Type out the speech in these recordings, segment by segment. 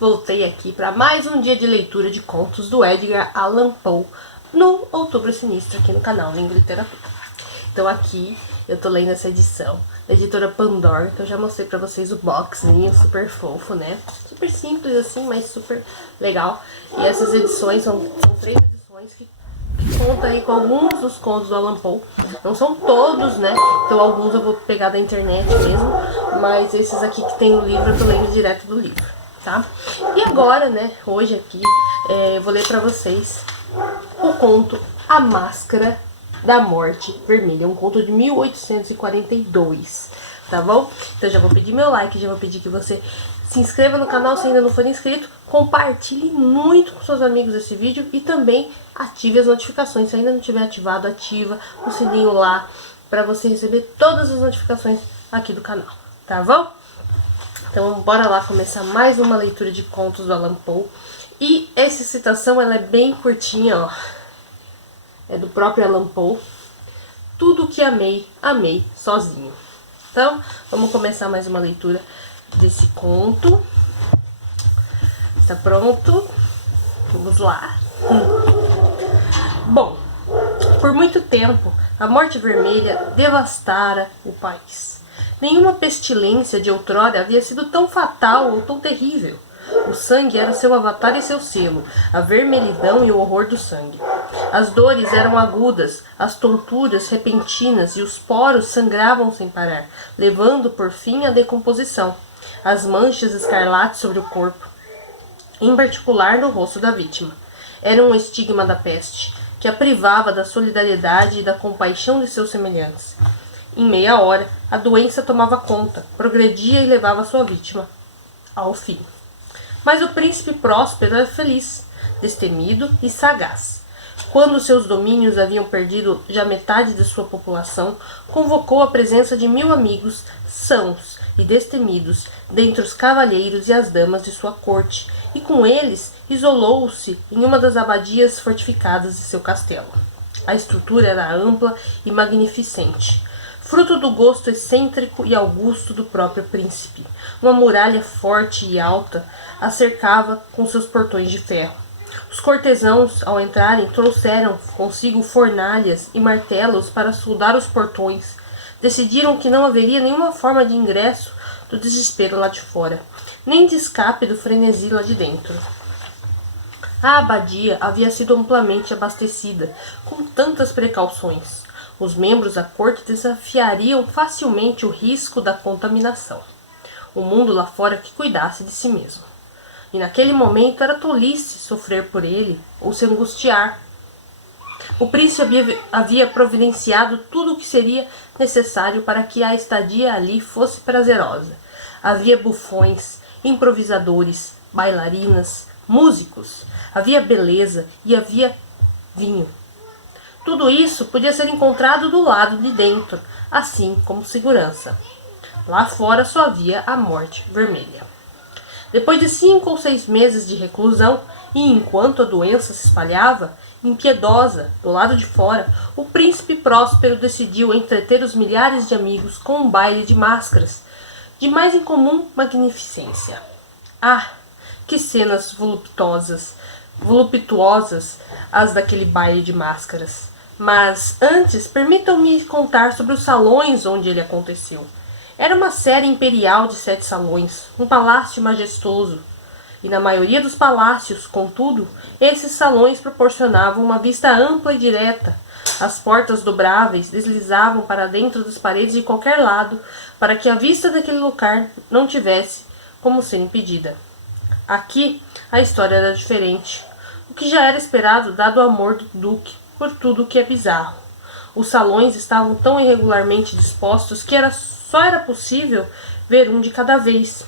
voltei aqui para mais um dia de leitura de contos do Edgar Allan Poe no Outubro Sinistro aqui no canal Língua e Literatura. Então aqui eu tô lendo essa edição da editora Pandora, que eu já mostrei pra vocês o boxzinho, super fofo, né? Super simples assim, mas super legal. E essas edições são 3 edições que conta aí com alguns dos contos do Allan Poe. Não são todos, né? Então alguns eu vou pegar da internet mesmo, mas esses aqui que tem no livro eu tô lendo direto do livro, tá? E agora, né, hoje aqui, eu vou ler pra vocês o conto A Máscara da Morte Vermelha, um conto de 1842, tá bom? Então já vou pedir meu like, já vou pedir que você se inscreva no canal se ainda não for inscrito, compartilhe muito com seus amigos esse vídeo e também ative as notificações. Se ainda não tiver ativado, ativa o sininho lá para você receber todas as notificações aqui do canal, tá bom? Então bora lá começar mais uma leitura de contos do Allan Poe. E essa citação ela é bem curtinha, ó. É do próprio Allan Poe. Tudo que amei, amei sozinho. Então, vamos começar mais uma leitura desse conto. Tá pronto? Vamos lá. Bom, por muito tempo, a morte vermelha devastara o país. Nenhuma pestilência de outrora havia sido tão fatal ou tão terrível. O sangue era seu avatar e seu selo, a vermelhidão e o horror do sangue. As dores eram agudas, as tonturas repentinas e os poros sangravam sem parar, levando por fim à decomposição. As manchas escarlates sobre o corpo, em particular no rosto da vítima, eram um estigma da peste, que a privava da solidariedade e da compaixão de seus semelhantes. Em meia hora, a doença tomava conta, progredia e levava sua vítima ao fim. Mas o príncipe próspero era feliz, destemido e sagaz. Quando seus domínios haviam perdido já metade de sua população, convocou a presença de 1000 amigos sãos e destemidos dentre os cavalheiros e as damas de sua corte, e com eles isolou-se em uma das abadias fortificadas de seu castelo. A estrutura era ampla e magnificente, fruto do gosto excêntrico e augusto do próprio príncipe. Uma muralha forte e alta a cercava com seus portões de ferro. Os cortesãos, ao entrarem, trouxeram consigo fornalhas e martelos para soldar os portões. Decidiram que não haveria nenhuma forma de ingresso do desespero lá de fora, nem de escape do frenesi lá de dentro. A abadia havia sido amplamente abastecida, com tantas precauções. Os membros da corte desafiariam facilmente o risco da contaminação. O mundo lá fora que cuidasse de si mesmo. E naquele momento era tolice sofrer por ele ou se angustiar. O príncipe havia providenciado tudo o que seria necessário para que a estadia ali fosse prazerosa. Havia bufões, improvisadores, bailarinas, músicos. Havia beleza e havia vinho. Tudo isso podia ser encontrado do lado de dentro, assim como segurança. Lá fora só havia a morte vermelha. Depois de 5 ou 6 meses de reclusão, e enquanto a doença se espalhava, impiedosa, do lado de fora, o príncipe próspero decidiu entreter os milhares de amigos com um baile de máscaras, de mais incomum magnificência. Ah, que cenas voluptuosas as daquele baile de máscaras! Mas, antes, permitam-me contar sobre os salões onde ele aconteceu. Era uma série imperial de 7 salões, um palácio majestoso. E na maioria dos palácios, contudo, esses salões proporcionavam uma vista ampla e direta. As portas dobráveis deslizavam para dentro das paredes de qualquer lado, para que a vista daquele lugar não tivesse como ser impedida. Aqui, a história era diferente, o que já era esperado dado o amor do duque por tudo o que é bizarro. Os salões estavam tão irregularmente dispostos que só era possível ver um de cada vez.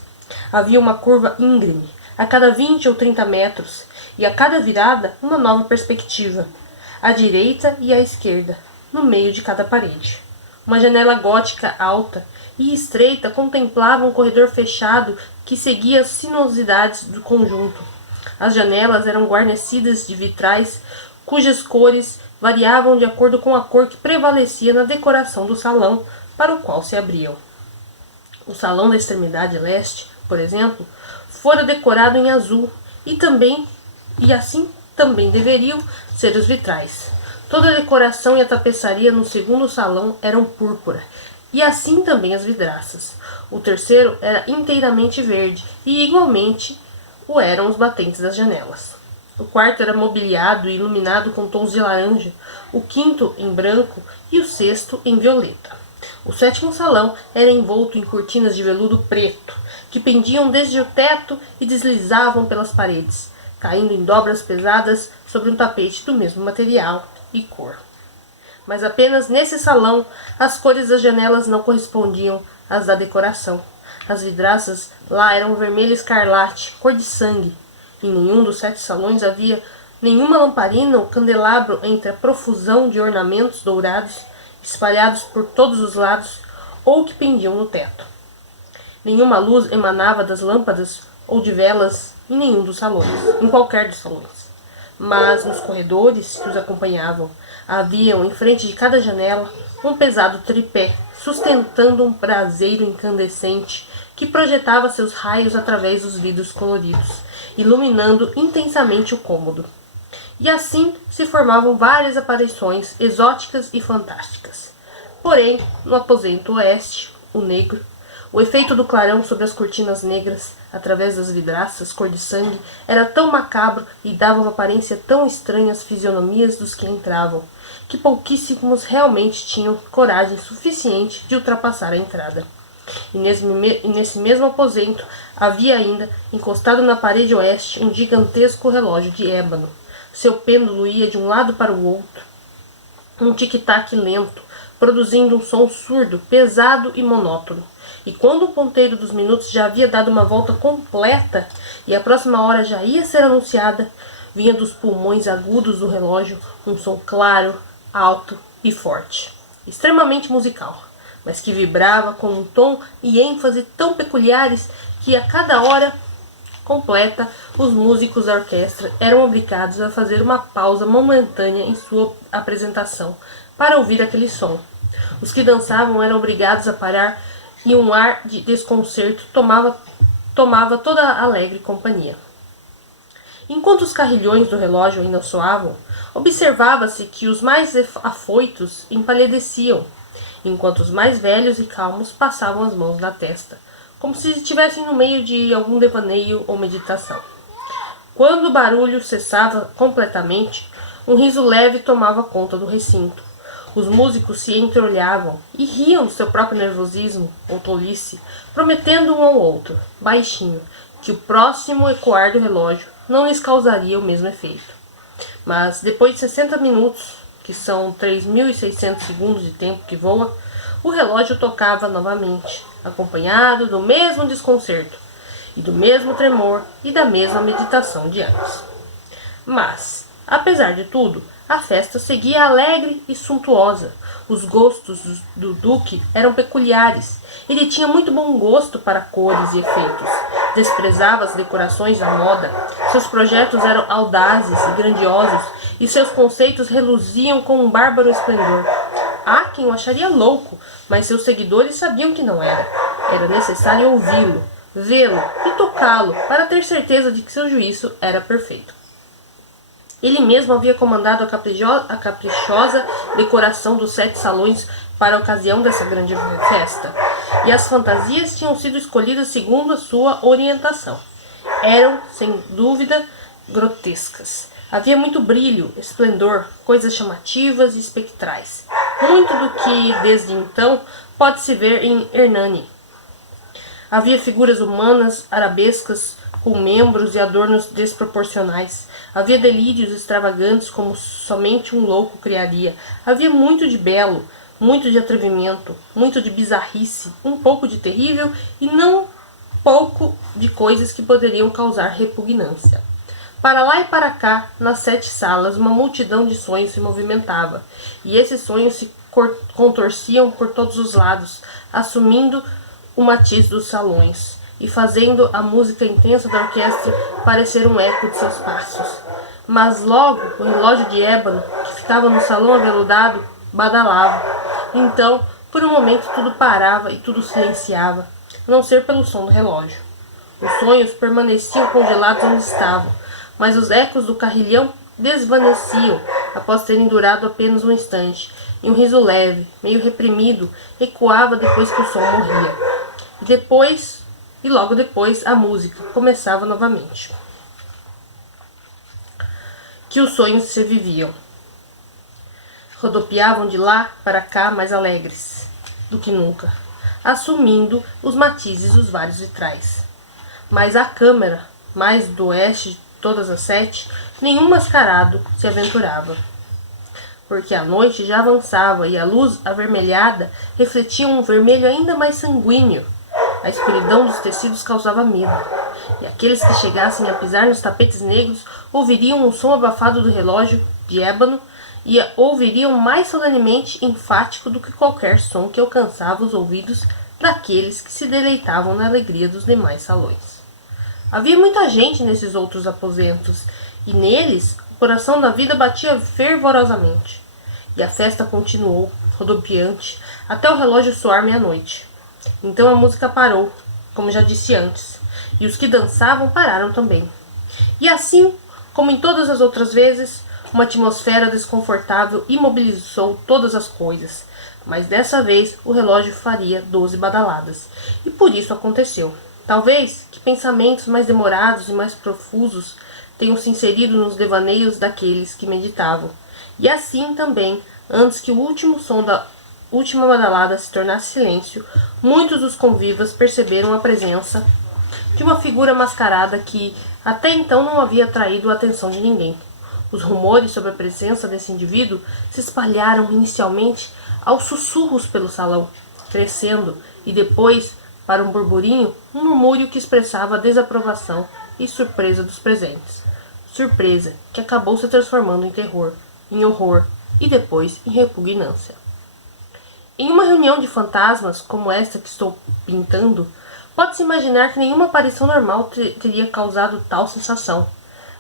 Havia uma curva íngreme, a cada 20 ou 30 metros, e a cada virada uma nova perspectiva, à direita e à esquerda, no meio de cada parede. Uma janela gótica alta e estreita contemplava um corredor fechado que seguia as sinuosidades do conjunto. As janelas eram guarnecidas de vitrais cujas cores variavam de acordo com a cor que prevalecia na decoração do salão para o qual se abriam. O salão da extremidade leste, por exemplo, fora decorado em azul e assim também deveriam ser os vitrais. Toda a decoração e a tapeçaria no segundo salão eram púrpura, e assim também as vidraças. O terceiro era inteiramente verde, e igualmente o eram os batentes das janelas. O quarto era mobiliado e iluminado com tons de laranja, o quinto em branco e o sexto em violeta. O sétimo salão era envolto em cortinas de veludo preto, que pendiam desde o teto e deslizavam pelas paredes, caindo em dobras pesadas sobre um tapete do mesmo material e cor. Mas apenas nesse salão as cores das janelas não correspondiam às da decoração. As vidraças lá eram vermelho escarlate, cor de sangue. Em nenhum dos 7 salões havia nenhuma lamparina ou candelabro entre a profusão de ornamentos dourados espalhados por todos os lados ou que pendiam no teto. Nenhuma luz emanava das lâmpadas ou de velas em nenhum dos salões, em qualquer dos salões. Mas nos corredores que os acompanhavam, haviam em frente de cada janela um pesado tripé, sustentando um braseiro incandescente que projetava seus raios através dos vidros coloridos, iluminando intensamente o cômodo. E assim se formavam várias aparições exóticas e fantásticas. Porém, no aposento oeste, o negro, o efeito do clarão sobre as cortinas negras, através das vidraças cor de sangue, era tão macabro e dava uma aparência tão estranha às fisionomias dos que entravam, que pouquíssimos realmente tinham coragem suficiente de ultrapassar a entrada. E nesse mesmo aposento havia ainda, encostado na parede oeste, um gigantesco relógio de ébano. Seu pêndulo ia de um lado para o outro, um tic-tac lento, produzindo um som surdo, pesado e monótono. E quando o ponteiro dos minutos já havia dado uma volta completa e a próxima hora já ia ser anunciada, vinha dos pulmões agudos do relógio um som claro, alto e forte, extremamente musical, mas que vibrava com um tom e ênfase tão peculiares que a cada hora completa os músicos da orquestra eram obrigados a fazer uma pausa momentânea em sua apresentação para ouvir aquele som. Os que dançavam eram obrigados a parar e um ar de desconcerto tomava toda a alegre companhia. Enquanto os carrilhões do relógio ainda soavam, observava-se que os mais afoitos empalideciam, enquanto os mais velhos e calmos passavam as mãos na testa, como se estivessem no meio de algum devaneio ou meditação. Quando o barulho cessava completamente, um riso leve tomava conta do recinto. Os músicos se entreolhavam e riam do seu próprio nervosismo ou tolice, prometendo um ao outro, baixinho, que o próximo ecoar do relógio não lhes causaria o mesmo efeito. Mas depois de 60 minutos, que são 3.600 segundos de tempo que voa, o relógio tocava novamente, acompanhado do mesmo desconcerto, e do mesmo tremor e da mesma meditação de antes. Mas, apesar de tudo, a festa seguia alegre e suntuosa. Os gostos do duque eram peculiares. Ele tinha muito bom gosto para cores e efeitos. Desprezava as decorações da moda. Seus projetos eram audazes e grandiosos, e seus conceitos reluziam com um bárbaro esplendor. Há quem o acharia louco, mas seus seguidores sabiam que não era. Era necessário ouvi-lo, vê-lo e tocá-lo para ter certeza de que seu juízo era perfeito. Ele mesmo havia comandado a caprichosa decoração dos 7 salões para a ocasião dessa grande festa, e as fantasias tinham sido escolhidas segundo a sua orientação. Eram, sem dúvida, grotescas. Havia muito brilho, esplendor, coisas chamativas e espectrais. Muito do que, desde então, pode-se ver em Hernani. Havia figuras humanas, arabescas, com membros e adornos desproporcionais. Havia delírios extravagantes como somente um louco criaria. Havia muito de belo, muito de atrevimento, muito de bizarrice, um pouco de terrível e não pouco de coisas que poderiam causar repugnância. Para lá e para cá, nas 7 salas, uma multidão de sonhos se movimentava, e esses sonhos se contorciam por todos os lados, assumindo o matiz dos salões, e fazendo a música intensa da orquestra parecer um eco de seus passos. Mas logo o relógio de ébano, que ficava no salão aveludado, badalava. Então, por um momento tudo parava e tudo silenciava, a não ser pelo som do relógio. Os sonhos permaneciam congelados onde estavam, mas os ecos do carrilhão desvaneciam após terem durado apenas um instante, e um riso leve, meio reprimido, ecoava depois que o som morria. E logo depois, a música começava novamente. Que os sonhos se viviam. Rodopiavam de lá para cá mais alegres do que nunca, assumindo os matizes dos vários vitrais. Mas à câmara, mais do oeste de todas as 7, nenhum mascarado se aventurava, porque a noite já avançava e a luz avermelhada refletia um vermelho ainda mais sanguíneo. A escuridão dos tecidos causava medo, e aqueles que chegassem a pisar nos tapetes negros ouviriam o som abafado do relógio de ébano e ouviriam mais solenemente enfático do que qualquer som que alcançava os ouvidos daqueles que se deleitavam na alegria dos demais salões. Havia muita gente nesses outros aposentos, e neles o coração da vida batia fervorosamente. E a festa continuou, rodopiante, até o relógio soar meia-noite. Então a música parou, como já disse antes, e os que dançavam pararam também. E assim, como em todas as outras vezes, uma atmosfera desconfortável imobilizou todas as coisas. Mas dessa vez o relógio faria 12 badaladas, e por isso aconteceu. Talvez que pensamentos mais demorados e mais profusos tenham se inserido nos devaneios daqueles que meditavam. E assim também, antes que o último som da última badalada se tornasse silêncio, muitos dos convivas perceberam a presença de uma figura mascarada que até então não havia atraído a atenção de ninguém. Os rumores sobre a presença desse indivíduo se espalharam inicialmente aos sussurros pelo salão, crescendo, e depois, para um burburinho, um murmúrio que expressava a desaprovação e surpresa dos presentes. Surpresa que acabou se transformando em terror, em horror e depois em repugnância. Em uma reunião de fantasmas como esta que estou pintando, pode-se imaginar que nenhuma aparição normal teria causado tal sensação.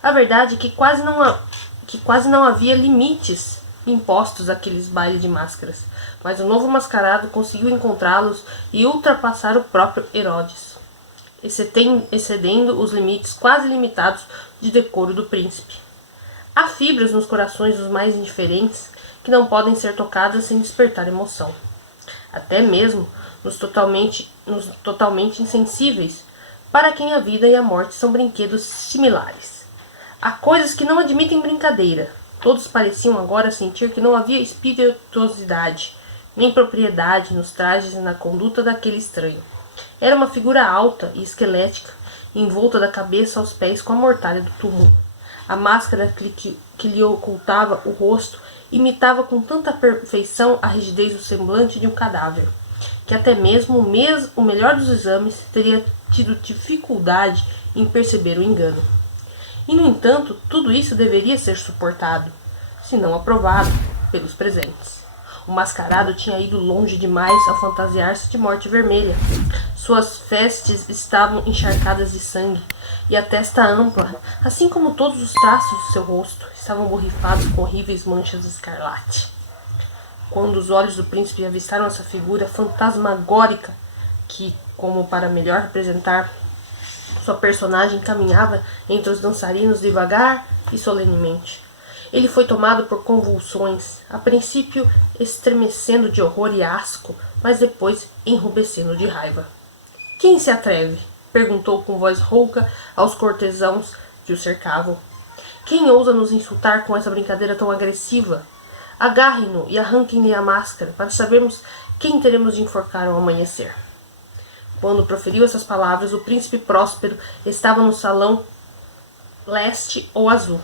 A verdade é que quase não havia limites impostos àqueles bailes de máscaras, mas o novo mascarado conseguiu encontrá-los e ultrapassar o próprio Herodes, excedendo os limites quase limitados de decoro do príncipe. Há fibras nos corações dos mais indiferentes que não podem ser tocadas sem despertar emoção. Até mesmo nos totalmente insensíveis, para quem a vida e a morte são brinquedos similares. Há coisas que não admitem brincadeira. Todos pareciam agora sentir que não havia espirituosidade, nem propriedade nos trajes e na conduta daquele estranho. Era uma figura alta e esquelética, envolta da cabeça aos pés com a mortalha do túmulo. A máscara que lhe ocultava o rosto imitava com tanta perfeição a rigidez do semblante de um cadáver, que até mesmo o melhor dos exames teria tido dificuldade em perceber o engano. E, no entanto, tudo isso deveria ser suportado, se não aprovado, pelos presentes. O mascarado tinha ido longe demais ao fantasiar-se de morte vermelha. Suas vestes estavam encharcadas de sangue, e a testa ampla, assim como todos os traços do seu rosto, estavam borrifados com horríveis manchas de escarlate. Quando os olhos do príncipe avistaram essa figura fantasmagórica, que, como para melhor representar sua personagem, caminhava entre os dançarinos devagar e solenemente, ele foi tomado por convulsões, a princípio estremecendo de horror e asco, mas depois enrubescendo de raiva. Quem se atreve? Perguntou com voz rouca aos cortesãos que o cercavam. Quem ousa nos insultar com essa brincadeira tão agressiva? Agarrem-no e arranquem-lhe a máscara, para sabermos quem teremos de enforcar ao amanhecer. Quando proferiu essas palavras, o príncipe Próspero estava no salão leste ou azul.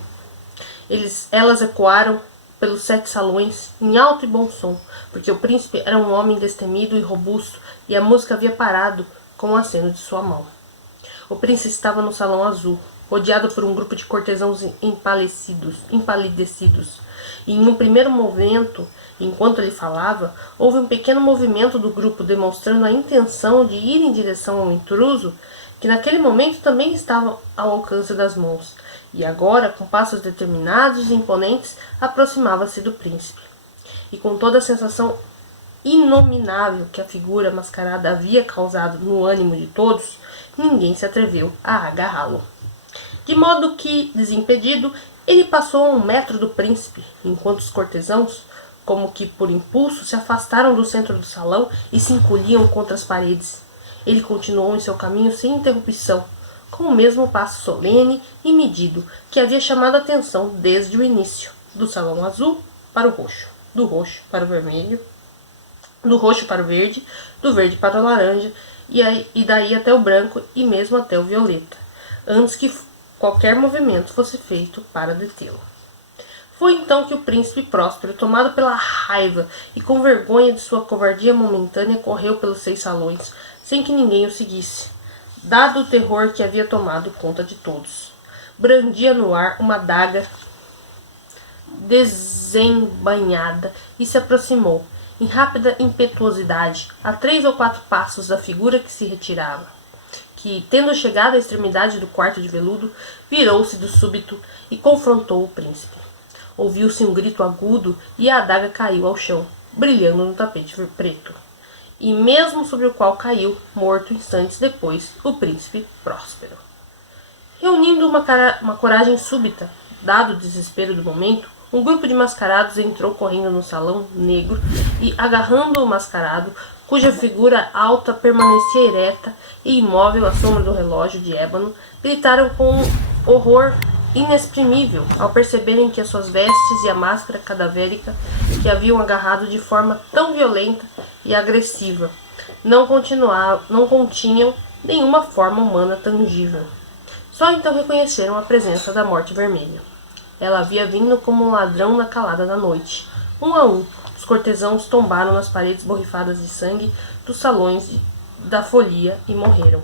Elas ecoaram pelos 7 salões em alto e bom som, porque o príncipe era um homem destemido e robusto, e a música havia parado com o aceno de sua mão. O príncipe estava no salão azul, rodeado por um grupo de cortesãos empalidecidos, e em um primeiro momento, enquanto ele falava, houve um pequeno movimento do grupo demonstrando a intenção de ir em direção ao intruso, que naquele momento também estava ao alcance das mãos, e agora, com passos determinados e imponentes, aproximava-se do príncipe. E com toda a sensação inominável que a figura mascarada havia causado no ânimo de todos, ninguém se atreveu a agarrá-lo. De modo que, desimpedido, ele passou a 1 metro do príncipe, enquanto os cortesãos, como que por impulso, se afastaram do centro do salão e se encolhiam contra as paredes. Ele continuou em seu caminho sem interrupção, com o mesmo passo solene e medido que havia chamado a atenção desde o início, do salão azul para o roxo, do roxo para o vermelho, do roxo para o verde, do verde para o laranja, e daí até o branco e mesmo até o violeta, antes que qualquer movimento fosse feito para detê-lo. Foi então que o príncipe Próspero, tomado pela raiva e com vergonha de sua covardia momentânea, correu pelos 6 salões, sem que ninguém o seguisse, dado o terror que havia tomado conta de todos. Brandia no ar uma adaga desembainhada e se aproximou, em rápida impetuosidade, a 3 ou 4 passos da figura que se retirava, que, tendo chegado à extremidade do quarto de veludo, virou-se do súbito e confrontou o príncipe. Ouviu-se um grito agudo e a adaga caiu ao chão, brilhando no tapete preto, e mesmo sobre o qual caiu, morto instantes depois, o príncipe Próspero. Reunindo uma coragem súbita, dado o desespero do momento, um grupo de mascarados entrou correndo no salão negro e, agarrando o mascarado, cuja figura alta permanecia ereta e imóvel à sombra do relógio de ébano, gritaram com horror inexprimível ao perceberem que as suas vestes e a máscara cadavérica que haviam agarrado de forma tão violenta e agressiva não continham nenhuma forma humana tangível. Só então reconheceram a presença da Morte Vermelha. Ela havia vindo como um ladrão na calada da noite. Um a um, os cortesãos tombaram nas paredes borrifadas de sangue dos salões da folia e morreram,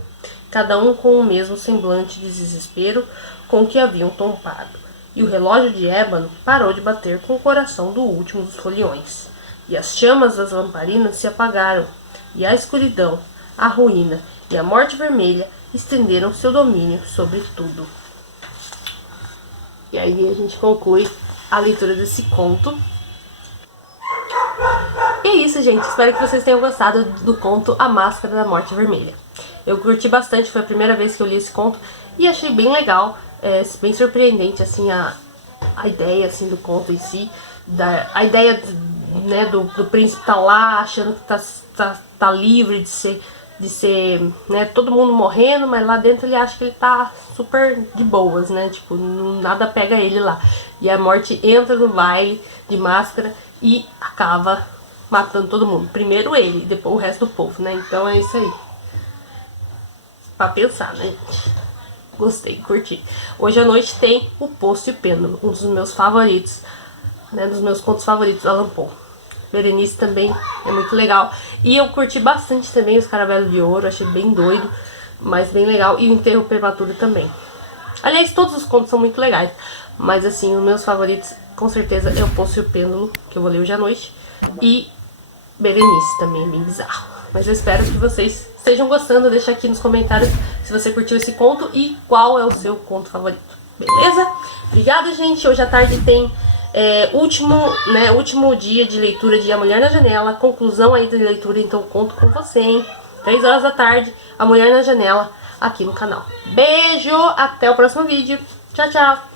cada um com o mesmo semblante de desespero com que haviam tombado. E o relógio de ébano parou de bater com o coração do último dos foliões. E as chamas das lamparinas se apagaram, e a escuridão, a ruína e a Morte Vermelha estenderam seu domínio sobre tudo. E aí a gente conclui a leitura desse conto. E é isso, gente. Espero que vocês tenham gostado do conto A Máscara da Morte Vermelha. Eu curti bastante, foi a primeira vez que eu li esse conto e achei bem legal, bem surpreendente, assim, a ideia, assim, do conto em si. A ideia, né, do príncipe tá lá achando que tá livre de ser, né, todo mundo morrendo, mas lá dentro ele acha que ele tá super de boas, né, tipo, nada pega ele lá. E a morte entra no baile de máscara e acaba matando todo mundo. Primeiro ele, depois o resto do povo, né, então é isso aí. Pra pensar, né, gente? Gostei, curti. Hoje à noite tem O Poço e o Pêndulo, um dos meus favoritos, né, dos meus contos favoritos da Allan Poe. Berenice também é muito legal. E eu curti bastante também Os Caravelos de Ouro, achei bem doido, mas bem legal. E O Enterro Prematuro também. Aliás, todos os contos são muito legais, mas assim, os meus favoritos com certeza é O Poço e o Pêndulo, que eu vou ler hoje à noite, e Berenice também, bem bizarro. Mas eu espero que vocês estejam gostando. Deixa aqui nos comentários se você curtiu esse conto e qual é o seu conto favorito. Beleza? Obrigada, gente. Hoje à tarde tem último dia de leitura de A Mulher na Janela. Conclusão aí da leitura, então conto com você, hein? 3 horas da tarde, A Mulher na Janela, aqui no canal. Beijo, até o próximo vídeo. Tchau, tchau.